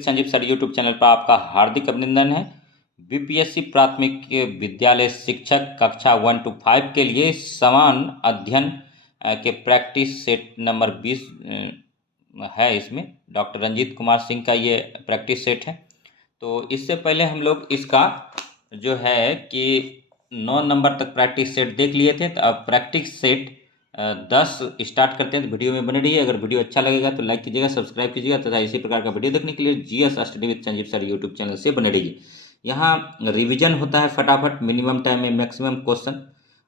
Sanjeev sir YouTube channel पर आपका हार्दिक अभिनंदन है। बीपीएससी प्राथमिक विद्यालय शिक्षक कक्षा 1 to 5 के लिए समान अध्ययन के प्रैक्टिस सेट नंबर 20 है। इसमें डॉक्टर रंजीत कुमार सिंह का ये प्रैक्टिस सेट है। तो इससे पहले हम लोग इसका जो है कि 9 नंबर तक प्रैक्टिस सेट देख लिए थे। तो अब प्रैक्टिस सेट 10 स्टार्ट करते हैं। तो वीडियो में बने रहिए। अगर वीडियो अच्छा लगेगा तो लाइक कीजिएगा, सब्सक्राइब कीजिएगा तथा इसी प्रकार का वीडियो देखने के लिए GS study with Sanjeev sir YouTube channel से बने रहिए। यहाँ रिवीजन होता है फटाफट, मिनिमम टाइम में मैक्सिमम क्वेश्चन,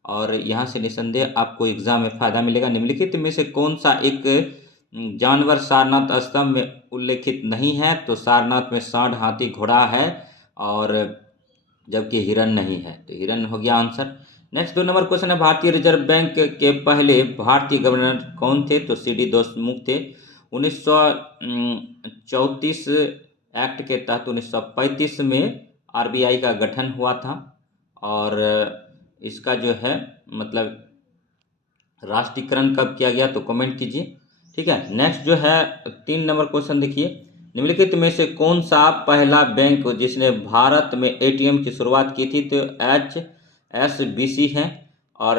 और यहाँ से निसंदेह आपको एग्जाम में फ़ायदा मिलेगा। निम्नलिखित में से कौन सा एक जानवर सारनाथ स्तंभ में उल्लेखित नहीं है? तो सारनाथ में सांड, हाथी, घोड़ा है, और जबकि हिरन नहीं है। तो हिरन हो गया आंसर। नेक्स्ट 2 नंबर क्वेश्चन है, भारतीय रिजर्व बैंक के पहले भारतीय गवर्नर कौन थे? तो सीडी देशमुख थे। 1934 एक्ट के तहत 1935 में आरबीआई का गठन हुआ था, और इसका जो है मतलब राष्ट्रीयकरण कब किया गया? तो कमेंट कीजिए। ठीक है। नेक्स्ट जो है 3 नंबर क्वेश्चन देखिए, निम्नलिखित में से कौन सा पहला बैंक जिसने भारत में एटीएम की शुरुआत की थी? तो HSBC है। और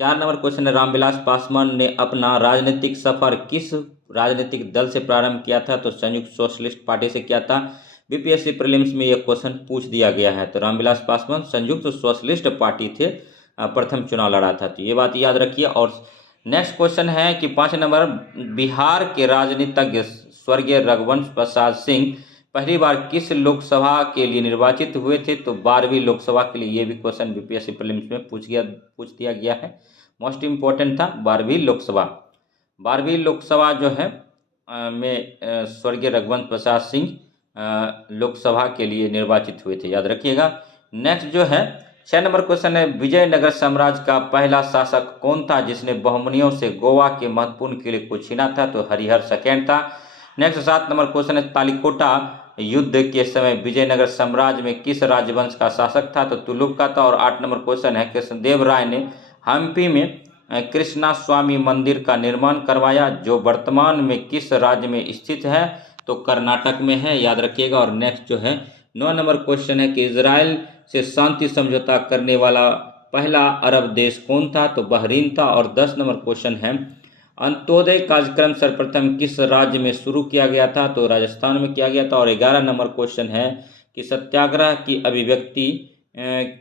4 नंबर क्वेश्चन है, रामविलास पासवान ने अपना राजनीतिक सफर किस राजनीतिक दल से प्रारंभ किया था? तो संयुक्त सोशलिस्ट पार्टी से किया था। बीपीएससी प्रीलिम्स में यह क्वेश्चन पूछ दिया गया है। तो रामविलास पासवान संयुक्त सोशलिस्ट पार्टी थे, प्रथम चुनाव लड़ा था। तो ये बात याद रखिए। और नेक्स्ट क्वेश्चन है कि 5 नंबर, बिहार के राजनीतिज्ञ स्वर्गीय रघुवंश प्रसाद सिंह पहली बार किस लोकसभा के लिए निर्वाचित हुए थे? तो 12वीं लोकसभा के लिए। ये भी क्वेश्चन बीपीएससी प्रीलिम्स में पूछ दिया गया है। मोस्ट इम्पोर्टेंट था 12वीं लोकसभा। 12वीं लोकसभा जो है में स्वर्गीय रघुवंश प्रसाद सिंह लोकसभा के लिए निर्वाचित हुए थे, याद रखिएगा। नेक्स्ट जो है 6 नंबर क्वेश्चन है, विजयनगर साम्राज्य का पहला शासक कौन था जिसने बहुमनियों से गोवा के महत्वपूर्ण किले को छीना था? तो हरिहर सेकेंड था। नेक्स्ट 7 नंबर क्वेश्चन है, तालिकोटा युद्ध के समय विजयनगर साम्राज्य में किस राजवंश का शासक था? तो तुलुक का था। और 8 नंबर क्वेश्चन है, कृष्णदेव राय ने हम्पी में कृष्णा स्वामी मंदिर का निर्माण करवाया, जो वर्तमान में किस राज्य में स्थित है? तो कर्नाटक में है, याद रखिएगा। और नेक्स्ट जो है 9 नंबर क्वेश्चन है कि इजराइल से शांति समझौता करने वाला पहला अरब देश कौन था? तो बहरीन था। और 10 नंबर क्वेश्चन है, अंत्योदय कार्यक्रम सर्वप्रथम किस राज्य में शुरू किया गया था? तो राजस्थान में किया गया था। और 11 नंबर क्वेश्चन है कि सत्याग्रह की अभिव्यक्ति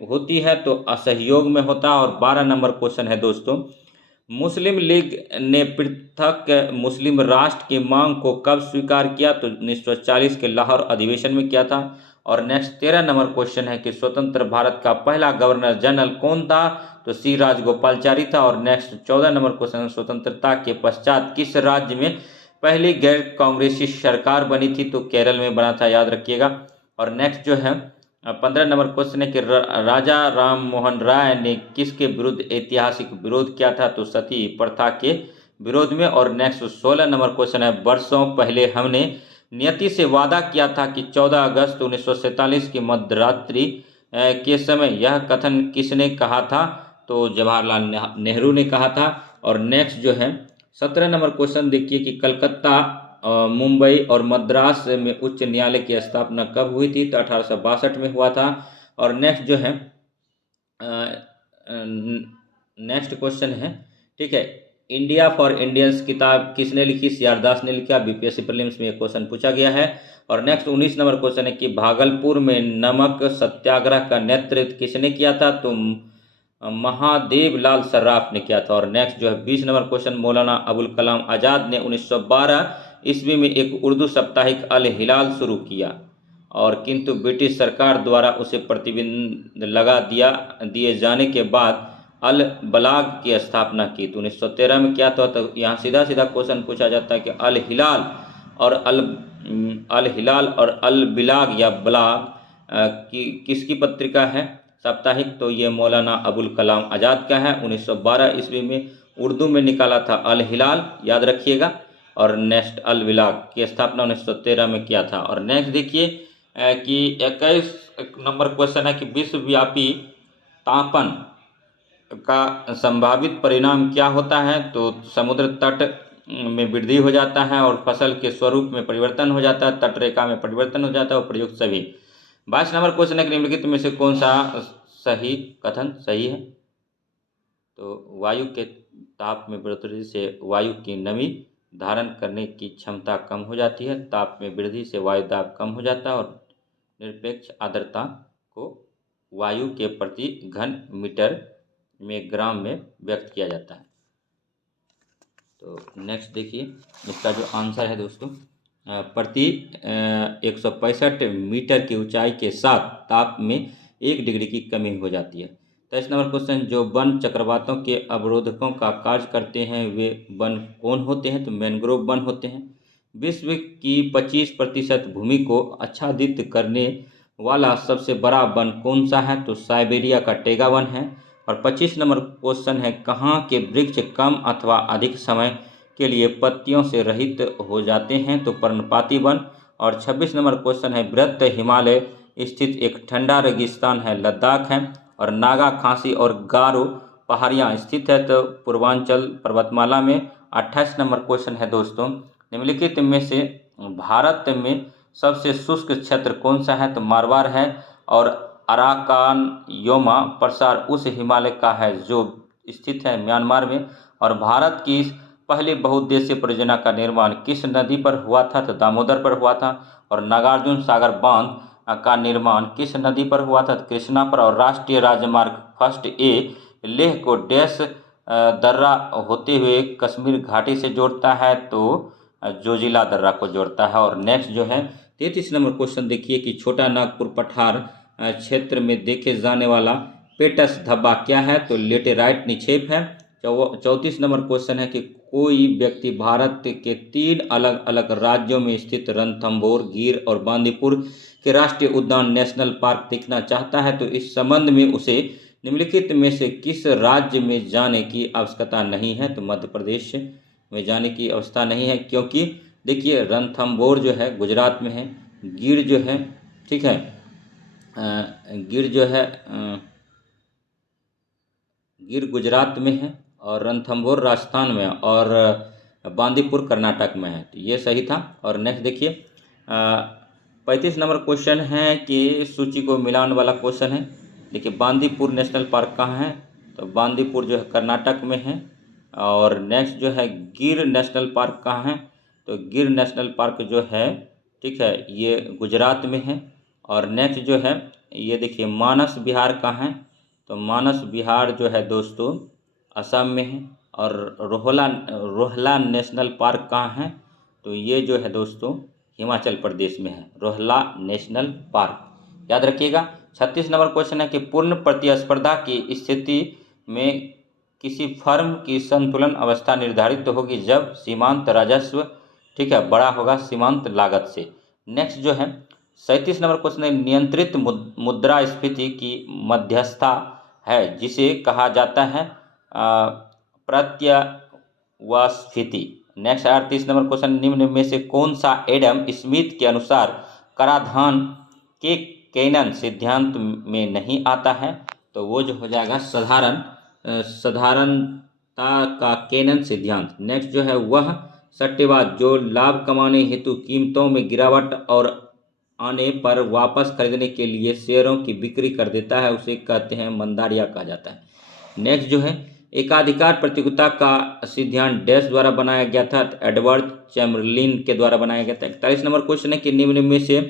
होती है तो असहयोग में होता है। और 12 नंबर क्वेश्चन है दोस्तों, मुस्लिम लीग ने पृथक मुस्लिम राष्ट्र की मांग को कब स्वीकार किया? तो 1940 के लाहौर अधिवेशन में किया था। और नेक्स्ट 13 नंबर क्वेश्चन है कि स्वतंत्र भारत का पहला गवर्नर जनरल कौन था? तो सी राजगोपालचारी था। और नेक्स्ट 14 नंबर क्वेश्चन, स्वतंत्रता के पश्चात किस राज्य में पहली गैर कांग्रेसी सरकार बनी थी? तो केरल में बना था, याद रखिएगा। और नेक्स्ट जो है 15 नंबर क्वेश्चन है कि राजा राम मोहन राय ने किसके विरुद्ध ऐतिहासिक विरोध किया था? तो सती प्रथा के विरोध में। और नेक्स्ट 16 नंबर क्वेश्चन है, वर्षों पहले हमने नियति से वादा किया था कि 14 अगस्त 1947 की मध्यरात्रि के समय यह कथन किसने कहा था? तो जवाहरलाल नेहरू ने कहा था। और नेक्स्ट जो है 17 नंबर क्वेश्चन देखिए कि कलकत्ता, मुंबई और मद्रास में उच्च न्यायालय की स्थापना कब हुई थी? तो 1862 में हुआ था। और नेक्स्ट जो है नेक्स्ट क्वेश्चन है, ठीक है, इंडिया फॉर इंडियंस किताब किसने लिखी? सीआर दास ने लिखा। बीपीएससी प्रीलिम्स में यह क्वेश्चन पूछा गया है। और नेक्स्ट 19 नंबर क्वेश्चन है कि भागलपुर में नमक सत्याग्रह का नेतृत्व किसने किया था? तो महादेव लाल सर्राफ ने किया था। और नेक्स्ट जो है 20 नंबर क्वेश्चन, मौलाना अबुल कलाम आज़ाद ने 1912 ईस्वी में एक उर्दू साप्ताहिक अल हिलाल शुरू किया, और किंतु ब्रिटिश सरकार द्वारा उसे प्रतिबंध लगा दिए जाने के बाद अल बलाग की स्थापना की। तो 1913 में क्या था? तो यहाँ सीधा क्वेश्चन पूछा जाता है कि अल हिलाल और अल बिलाग या बलाग किसकी पत्रिका है साप्ताहिक? तो ये मौलाना अबुल कलाम आज़ाद का है। 1912 ईस्वी में उर्दू में निकाला था अल हिलाल, याद रखिएगा। और नेक्स्ट अल बिलाग की स्थापना 1913 में किया था। और नेक्स्ट देखिए कि 21 नंबर क्वेश्चन है कि विश्वव्यापी तापन का संभावित परिणाम क्या होता है? तो समुद्र तट में वृद्धि हो जाता है और फसल के स्वरूप में परिवर्तन हो जाता है, तटरेखा में परिवर्तन हो जाता है और प्रयुक्त सभी। 22 नंबर क्वेश्चन है कि निम्नलिखित में से कौन सा सही कथन सही है? तो वायु के ताप में बढ़ोतरी से वायु की नमी धारण करने की क्षमता कम हो जाती है, ताप में वृद्धि से वायु दाब कम हो जाता है और निरपेक्ष आर्द्रता को वायु के प्रति घन मीटर में ग्राम में व्यक्त किया जाता है। तो नेक्स्ट देखिए, इसका जो आंसर है दोस्तों, प्रति 165 मीटर की ऊंचाई के साथ ताप में 1 डिग्री की कमी हो जाती है। 23 नंबर क्वेश्चन, जो वन चक्रवातों के अवरोधकों का कार्य करते हैं वे वन कौन होते हैं? तो मैंग्रोव वन होते हैं। विश्व की 25% भूमि को आच्छादित करने वाला सबसे बड़ा वन कौन सा है? तो साइबेरिया का टैगा वन है। और 25 नंबर क्वेश्चन है, कहाँ के वृक्ष कम अथवा अधिक समय के लिए पत्तियों से रहित हो जाते हैं? तो पर्णपाती वन। और 26 नंबर क्वेश्चन है, बृहत हिमालय स्थित एक ठंडा रेगिस्तान है लद्दाख है। और नागा, खासी और गारो पहाड़ियाँ स्थित है तो पूर्वांचल पर्वतमाला में। 28 नंबर क्वेश्चन है दोस्तों, निम्नलिखित में से भारत में सबसे शुष्क क्षेत्र कौन सा है? तो मारवाड़ है। और अराकान योमा प्रसार उस हिमालय का है जो स्थित है म्यांमार में। और भारत की पहली बहुउद्देशीय परियोजना का निर्माण किस नदी पर हुआ था? तो दामोदर पर हुआ था। और नागार्जुन सागर बांध का निर्माण किस नदी पर हुआ था? तो कृष्णा पर। और राष्ट्रीय राजमार्ग फर्स्ट ए लेह को डैश दर्रा होते हुए कश्मीर घाटी से जोड़ता है? तो जोजिला दर्रा को जोड़ता है। और नेक्स्ट जो है 33 नंबर क्वेश्चन देखिए कि छोटा नागपुर पठार क्षेत्र में देखे जाने वाला पेटस धब्बा क्या है? तो लेटेराइट निक्षेप है। 34 नंबर क्वेश्चन है कि कोई व्यक्ति भारत के 3 अलग अलग राज्यों में स्थित रणथंभौर, गिर और बांदीपुर के राष्ट्रीय उद्यान नेशनल पार्क देखना चाहता है तो इस संबंध में उसे निम्नलिखित में से किस राज्य में जाने की आवश्यकता नहीं है? तो मध्य प्रदेश में जाने की आवश्यकता नहीं है, क्योंकि देखिए रणथंभौर जो है गुजरात में है, गिर जो है, ठीक है, गिर जो है गिर गुजरात में है और रणथंभौर राजस्थान में है और बांदीपुर कर्नाटक में है। तो ये सही था। और नेक्स्ट देखिए 35 नंबर क्वेश्चन है कि सूची को मिलाने वाला क्वेश्चन है। देखिए बांदीपुर नेशनल पार्क कहाँ है? तो बांदीपुर जो है कर्नाटक में है। और नेक्स्ट जो है गिर नेशनल पार्क कहाँ है? तो गिर नेशनल पार्क जो है, ठीक है, ये गुजरात में है। और नेक्स्ट जो है ये देखिए मानस विहार कहाँ है? तो मानस विहार जो है दोस्तों असम में है। और रोहला नेशनल पार्क कहाँ है? तो ये जो है दोस्तों हिमाचल प्रदेश में है, रोहला नेशनल पार्क, याद रखिएगा। 36 नंबर क्वेश्चन है कि पूर्ण प्रतिस्पर्धा की स्थिति में किसी फर्म की संतुलन अवस्था निर्धारित होगी जब सीमांत राजस्व, ठीक है, बड़ा होगा सीमांत लागत से। नेक्स्ट जो है 37 नंबर क्वेश्चन है, नियंत्रित मुद्रास्फीति की मध्यस्थता है जिसे कहा जाता है प्रत्ययस्फीति। नेक्स्ट 38 नंबर क्वेश्चन, निम्न में से कौन सा एडम स्मिथ के अनुसार कराधान के केनन सिद्धांत में नहीं आता है? तो वो जो हो जाएगा साधारणता का केनन सिद्धांत। नेक्स्ट जो है वह सट्टेबाज जो लाभ कमाने हेतु कीमतों में गिरावट और आने पर वापस खरीदने के लिए शेयरों की बिक्री कर देता है उसे कहते हैं मंदारिया कहा जाता है। नेक्स्ट जो है एकाधिकार प्रतियोगिता का सिद्धांत डैश द्वारा बनाया गया था? एडवर्ड चैम्बरलिन के द्वारा बनाया गया था। 41 नंबर क्वेश्चन है कि निम्न में से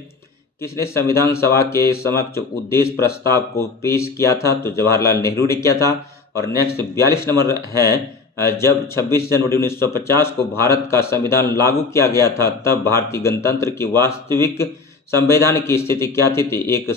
किसने संविधान सभा के समक्ष उद्देश्य प्रस्ताव को पेश किया था? तो जवाहरलाल नेहरू ने किया था। और नेक्स्ट 42 नंबर है, जब 26 जनवरी 1950 को भारत का संविधान लागू किया गया था तब भारतीय गणतंत्र की वास्तविक संवैधानिक की स्थिति क्या थी? एक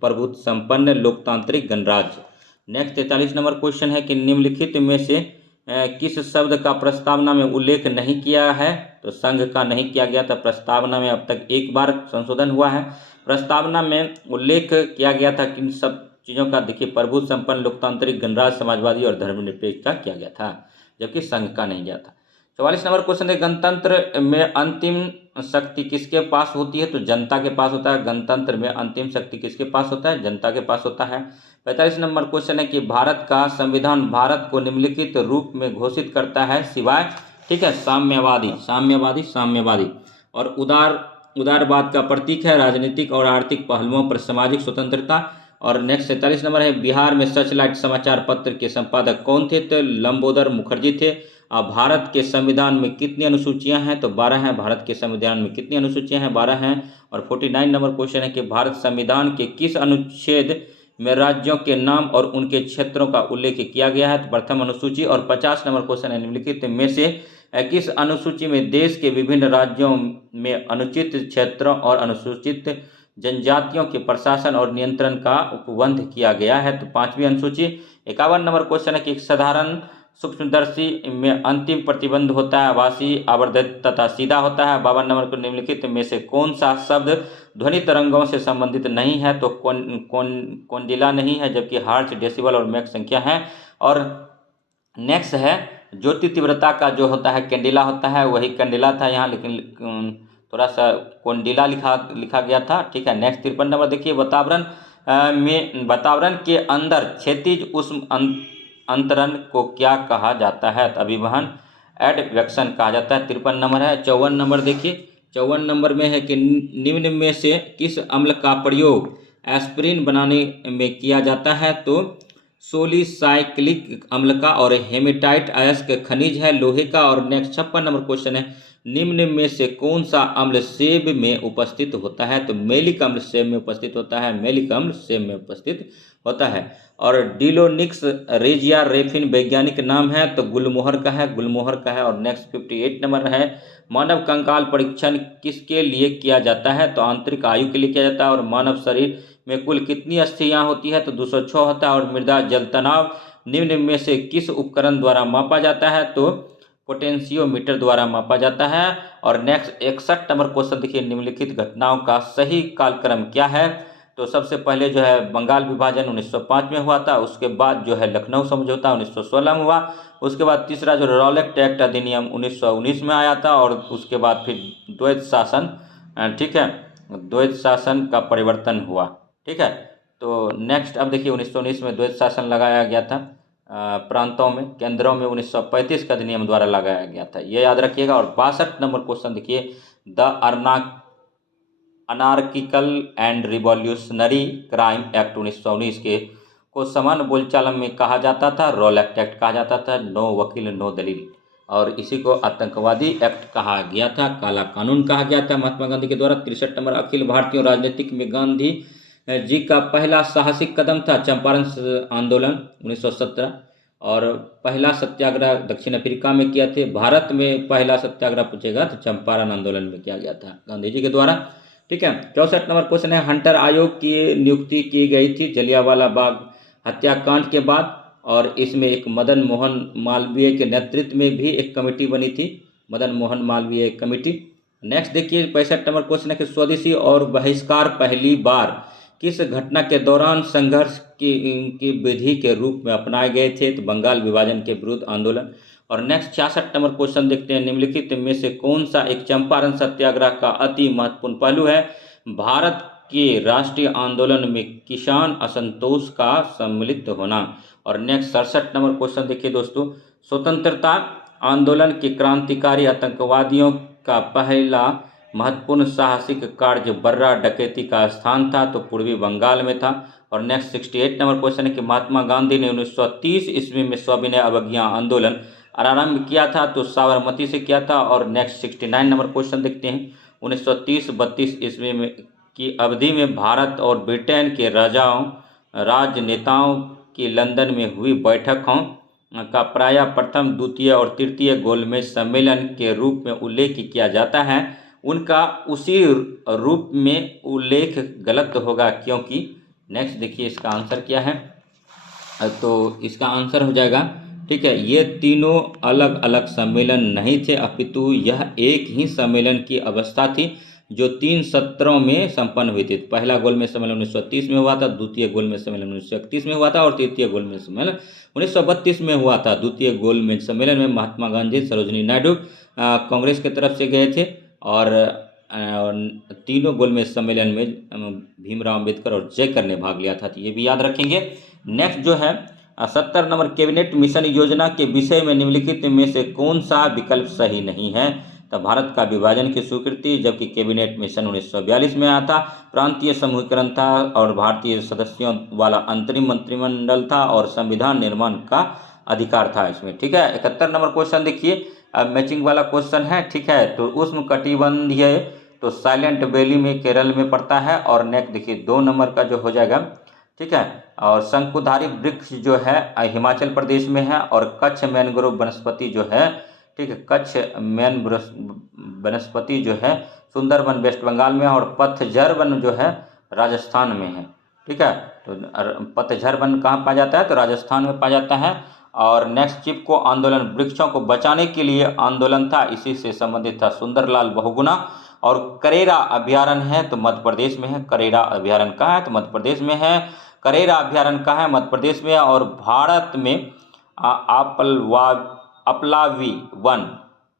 प्रभुत्व संपन्न लोकतांत्रिक गणराज्य। नेक्स्ट 43 नंबर क्वेश्चन है कि निम्नलिखित में से किस शब्द का प्रस्तावना में उल्लेख नहीं किया है? तो संघ का नहीं किया गया था। प्रस्तावना में अब तक एक बार संशोधन हुआ है। प्रस्तावना में उल्लेख किया गया था किन सब चीज़ों का? देखिए प्रभुत्व संपन्न लोकतांत्रिक गणराज्य, समाजवादी और धर्मनिरपेक्ष का किया गया था, जबकि संघ का नहीं गया था। 44 नंबर क्वेश्चन है, गणतंत्र में अंतिम शक्ति किसके पास होती है? तो जनता के पास होता है। गणतंत्र में अंतिम शक्ति किसके पास होता है? जनता के पास होता है। 45 नंबर क्वेश्चन है कि भारत का संविधान भारत को निम्नलिखित रूप में घोषित करता है सिवाय, ठीक है, साम्यवादी, साम्यवादी, साम्यवादी और उदारवाद का प्रतीक है, राजनीतिक और आर्थिक पहलुओं पर सामाजिक स्वतंत्रता। और नेक्स्ट 47 नंबर है, बिहार में सचलाइट समाचार पत्र के संपादक कौन थे? तो लंबोदर मुखर्जी थे। अब भारत के संविधान में कितनी अनुसूचियां हैं? तो 12 हैं। भारत के संविधान में कितनी अनुसूचियां हैं? 12 हैं। और 49 नंबर क्वेश्चन है कि भारत संविधान के किस अनुच्छेद में राज्यों के नाम और उनके क्षेत्रों का उल्लेख किया गया है? तो प्रथम अनुसूची। और 50 नंबर क्वेश्चन है, निम्नलिखित में से किस अनुसूची में देश के विभिन्न राज्यों में अनुचित क्षेत्रों और अनुसूचित जनजातियों के प्रशासन और नियंत्रण का उपबंध किया गया है? तो 5वीं अनुसूची। 51 नंबर क्वेश्चन है कि एक साधारण सूक्ष्मदर्शी में अंतिम प्रतिबंध होता है आभासी, आवर्धित तथा सीधा होता है। 52 नंबर को निम्नलिखित में से कौन सा शब्द ध्वनि तरंगों से संबंधित नहीं है? तो कोंडिला नहीं है, जबकि हर्ट्ज, डेसिबल और मैक संख्या है। और नेक्स्ट है ज्योति तीव्रता का जो होता है कैंडिला होता है, वही कैंडिला था यहाँ, लेकिन थोड़ा सा कोंडिला लिखा गया था, ठीक है। नेक्स्ट 53 नंबर देखिए, वातावरण के अंदर क्षैतिज उष्ण अंतरण को क्या कहा जाता है? तो अभिवहन, एडवेक्शन कहा जाता है। 53 नंबर है। 54 नंबर देखिए, 54 नंबर में है कि निम्न में से किस अम्ल का प्रयोग एस्पिरिन बनाने में किया जाता है? तो सोलिसाइक्लिक अम्ल का। और हेमेटाइट अयस्क खनिज है लोहे का। और नेक्स्ट 56 नंबर क्वेश्चन है, निम्न में से कौन सा अम्ल सेब में उपस्थित होता है? तो मेलिक अम्ल सेब में उपस्थित होता है, मेलिक अम्ल सेब में उपस्थित होता है। और डिलोनिक्स रेजिया रेफिन वैज्ञानिक नाम है? तो गुलमोहर का है, गुलमोहर का है। और नेक्स्ट 58 नंबर है, मानव कंकाल परीक्षण किसके लिए किया जाता है? तो आंतरिक आयु के लिए किया जाता है। और मानव शरीर में कुल कितनी अस्थियां होती है? तो 206 होता है। और मृदा जल तनाव निम्न में से किस उपकरण द्वारा मापा जाता है? तो पोटेंशियोमीटर द्वारा मापा जाता है। और नेक्स्ट 61 नंबर क्वेश्चन देखिए, निम्नलिखित घटनाओं का सही कालक्रम क्या है? तो सबसे पहले जो है बंगाल विभाजन 1905 में हुआ था। उसके बाद जो है लखनऊ समझौता 1916 में हुआ। उसके बाद तीसरा जो रॉलेट एक्ट अधिनियम 1919 में आया था। और उसके बाद फिर द्वैत शासन, ठीक है, द्वैत शासन का परिवर्तन हुआ, ठीक है। तो नेक्स्ट अब देखिए 1919 में द्वैत शासन लगाया गया था प्रांतों में, केंद्रों में 1935 का अधिनियम द्वारा लगाया गया था, ये याद रखिएगा। और 62 नंबर क्वेश्चन देखिए, the anarchical and revolutionary crime act 1919 के को सामान्य बोलचाल में कहा जाता था रॉलेट एक्ट कहा जाता था, नो वकील नो दलील। और इसी को आतंकवादी एक्ट कहा गया था, काला कानून कहा गया था महात्मा गांधी के द्वारा। 63 नंबर, अखिल भारतीय राजनीतिक में गांधी जी का पहला साहसिक कदम था चंपारण आंदोलन 1917। और पहला सत्याग्रह दक्षिण अफ्रीका में किया थे। भारत में पहला सत्याग्रह पूछेगा तो चंपारण आंदोलन में किया गया था गांधी जी के द्वारा, ठीक है। 64 नंबर क्वेश्चन है, हंटर आयोग की नियुक्ति की गई थी जलियांवाला बाग हत्याकांड के बाद। और इसमें एक मदन मोहन मालवीय के नेतृत्व में भी एक कमेटी बनी थी, मदन मोहन मालवीय कमेटी। नेक्स्ट देखिए 65 नंबर क्वेश्चन है कि स्वदेशी और बहिष्कार पहली बार किस घटना के दौरान संघर्ष की विधि के रूप में अपनाए गए थे? तो बंगाल विभाजन के विरुद्ध आंदोलन। और नेक्स्ट 66 नंबर क्वेश्चन देखते हैं, निम्नलिखित में से कौन सा एक चंपारण सत्याग्रह का अति महत्वपूर्ण पहलू है? भारत के राष्ट्रीय आंदोलन में किसान असंतोष का सम्मिलित होना। और नेक्स्ट 67 नंबर क्वेश्चन देखिए दोस्तों, स्वतंत्रता आंदोलन के क्रांतिकारी आतंकवादियों का पहला महत्वपूर्ण साहसिक कार्य बर्रा डकैती का स्थान था? तो पूर्वी बंगाल में था। और नेक्स्ट 68 नंबर क्वेश्चन है कि महात्मा गांधी ने 1930 ईस्वी में सविनय अवज्ञा आंदोलन आरंभ किया था? तो साबरमती से किया था। और नेक्स्ट 69 नंबर क्वेश्चन देखते हैं, 1930-32 ईस्वी में की अवधि में भारत और ब्रिटेन के राजनेताओं की लंदन में हुई बैठकों का प्रायः प्रथम, द्वितीय और तृतीय गोलमेज सम्मेलन के रूप में उल्लेख किया जाता है। उनका उसी रूप में उल्लेख गलत होगा क्योंकि, नेक्स्ट देखिए इसका आंसर क्या है? तो इसका आंसर हो जाएगा, ठीक है, ये तीनों अलग अलग सम्मेलन नहीं थे, अपितु यह एक ही सम्मेलन की अवस्था थी जो 3 सत्रों में संपन्न हुई थी। पहला गोलमेज सम्मेलन 1930 में हुआ था, द्वितीय गोलमेज सम्मेलन 1931 में हुआ था और तृतीय गोलमेज सम्मेलन 1932 में हुआ था। द्वितीय गोलमेज सम्मेलन में महात्मा गांधी, सरोजिनी नायडू कांग्रेस की तरफ से गए थे और तीनों गोलमेज सम्मेलन में भीमराव अंबेडकर और जयकर ने भाग लिया था, तो ये भी याद रखेंगे। नेक्स्ट जो है 70 नंबर, कैबिनेट मिशन योजना के विषय में निम्नलिखित में से कौन सा विकल्प सही नहीं है? तो भारत का विभाजन की स्वीकृति, जबकि कैबिनेट मिशन 1942 में आया था। प्रांतीय समूहीकरण था और भारतीय सदस्यों वाला अंतरिम मंत्रिमंडल था और संविधान निर्माण का अधिकार था इसमें। ठीक है, 71 नंबर क्वेश्चन देखिए, मैचिंग वाला क्वेश्चन है। ठीक है, तो उष्णकटिबंधीय तो साइलेंट वैली में केरल में पड़ता है। और नेक्स्ट देखिए 2 नंबर का जो हो जाएगा, ठीक है, और शंकुधारी वृक्ष जो है हिमाचल प्रदेश में है। और कच्छ मैनग्रोव वनस्पति जो है, ठीक है, कच्छ मैन वनस्पति जो है सुंदरबन वेस्ट बंगाल में है। और पतझर वन जो है राजस्थान में है। ठीक है, तो पतझर वन कहाँ पाया जाता है? तो राजस्थान में पाया जाता है। और नेक्स्ट चिपको आंदोलन वृक्षों को बचाने के लिए आंदोलन था, इसी से संबंधित था सुंदरलाल बहुगुणा। और करेरा अभ्यारण्य है तो मध्य प्रदेश में है। करेरा अभ्यारण्य कहाँ है? तो मध्य प्रदेश में है। करेरा अभ्यारण्य कहाँ है? मध्य प्रदेश में है। और भारत में अपलावी वन,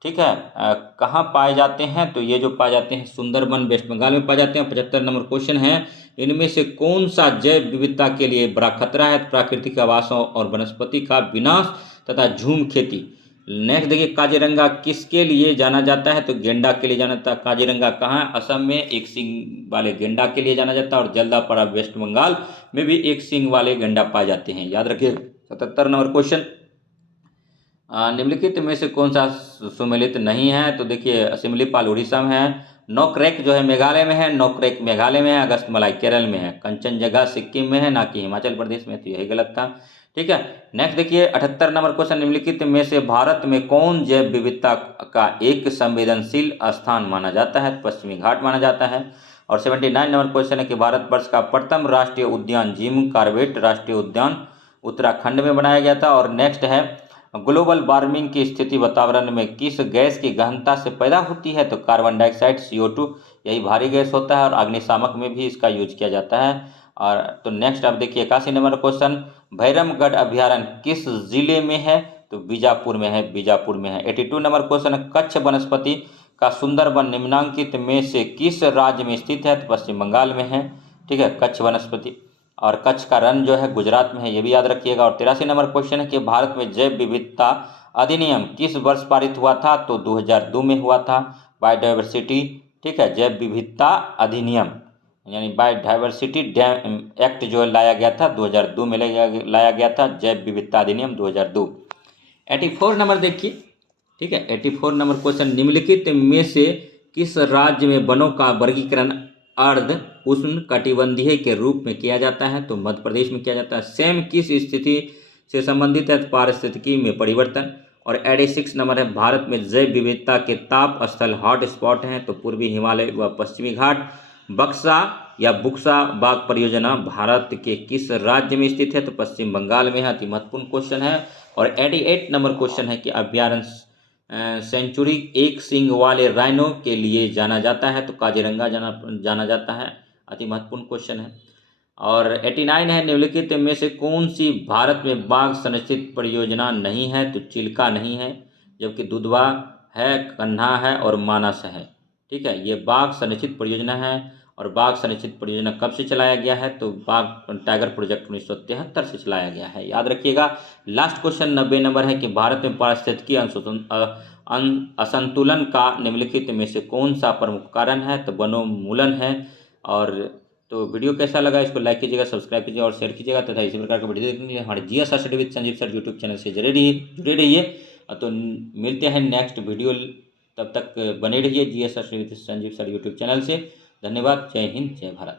ठीक है, कहाँ पाए जाते हैं? तो ये जो पाए जाते हैं सुंदरबन वेस्ट बंगाल में पाए जाते हैं। 75 नंबर क्वेश्चन है, इनमें से कौन सा जैव विविधता के लिए बड़ा खतरा है? प्राकृतिक आवासों और वनस्पति का विनाश तथा झूम खेती। नेक्स्ट देखिए, काजीरंगा किसके लिए जाना जाता है? तो गेंडा के लिए जाना जाता है। काजीरंगा कहाँ है? असम में एक सींग वाले गेंडा के लिए जाना जाता है। और जल्दापाड़ा वेस्ट बंगाल में भी एक सींग वाले गेंडा पाए जाते हैं, याद रखिए। 77 नंबर क्वेश्चन, निम्नलिखित में से कौन सा सुमेलित नहीं है? तो देखिए सिमलीपाल उड़ीसा में है। नोकरेक जो है मेघालय में है। नोकरेक मेघालय में है। अगस्तमलाई केरल में है। कंचनजंगा सिक्किम में है, ना कि हिमाचल प्रदेश में, तो यही गलत था। ठीक है, नेक्स्ट देखिए 78 नंबर क्वेश्चन, निम्नलिखित में से भारत में कौन जैव विविधता का एक संवेदनशील स्थान माना जाता है? पश्चिमी घाट माना जाता है। और 79 नंबर क्वेश्चन है कि भारतवर्ष का प्रथम राष्ट्रीय उद्यान जिम कॉर्बेट राष्ट्रीय उद्यान उत्तराखंड में बनाया गया था। और नेक्स्ट है ग्लोबल वार्मिंग की स्थिति वातावरण में किस गैस की गहनता से पैदा होती है? तो कार्बन डाइऑक्साइड CO2, यही भारी गैस होता है और अग्निशामक में भी इसका यूज किया जाता है। और तो नेक्स्ट आप देखिए 81 नंबर क्वेश्चन, भैरमगढ़ अभ्यारण्य किस जिले में है? तो बीजापुर में है, बीजापुर में है। 82 नंबर क्वेश्चन, कच्छ वनस्पति का सुंदरबन निम्नांकित में से किस राज्य में स्थित है? तो पश्चिम बंगाल में है। ठीक है, कच्छ वनस्पति। और कच्छ का रण जो है गुजरात में है, ये भी याद रखिएगा। और 83 नंबर क्वेश्चन है कि भारत में जैव विविधता अधिनियम किस वर्ष पारित हुआ था? तो 2002 में हुआ था। बायोडाइवर्सिटी, ठीक है, जैव विविधता अधिनियम यानी बायोडाइवर्सिटी एक्ट जो लाया गया था 2002 में लाया गया था, जैव विविधता अधिनियम 2002। 84 नंबर देखिए, ठीक है, 84 नंबर क्वेश्चन, निम्नलिखित में से किस राज्य में वनों का वर्गीकरण अर्ध उष्ण कटिबंधीय के रूप में किया जाता है? तो मध्य प्रदेश में किया जाता है। सेम किस स्थिति से संबंधित है? पारिस्थितिकी में परिवर्तन। और 86 नंबर है, भारत में जैव विविधता के ताप स्थल हॉट स्पॉट हैं तो पूर्वी हिमालय व पश्चिमी घाट। बक्सा या बुक्सा बाग परियोजना भारत के किस राज्य में स्थित है? तो पश्चिम बंगाल में है। अति महत्वपूर्ण क्वेश्चन है। और 88 नंबर क्वेश्चन है कि अभ्यारण्य सेंचुरी एक सींग वाले राइनो के लिए जाना जाता है? तो काजीरंगा जाना जाता है। अति महत्वपूर्ण क्वेश्चन है। और 89 है, निम्नलिखित में से कौन सी भारत में बाघ संरक्षित परियोजना नहीं है? तो चिल्का नहीं है, जबकि दुधवा है, कन्हा है और मानस है। ठीक है, ये बाघ संरक्षित परियोजना है। और बाघ संरक्षित परियोजना कब से चलाया गया है? तो बाघ टाइगर प्रोजेक्ट 1973 से चलाया गया है, याद रखिएगा। लास्ट क्वेश्चन 90 नंबर है कि भारत में पारिस्थितिकी असंतुलन का निम्नलिखित में से कौन सा प्रमुख कारण है? तो वनोन्मूलन है। और तो वीडियो कैसा लगा इसको लाइक कीजिएगा, सब्सक्राइब कीजिएगा और शेयर कीजिएगा तथा इसी प्रकार का वीडियो देखने के लिए हमारे GS study with Sanjeev sir YouTube channel से जुड़े रहिए। तो मिलते हैं नेक्स्ट वीडियो, तब तक बने रहिए GS study with Sanjeev sir YouTube channel से। धन्यवाद। जय हिंद, जय भारत।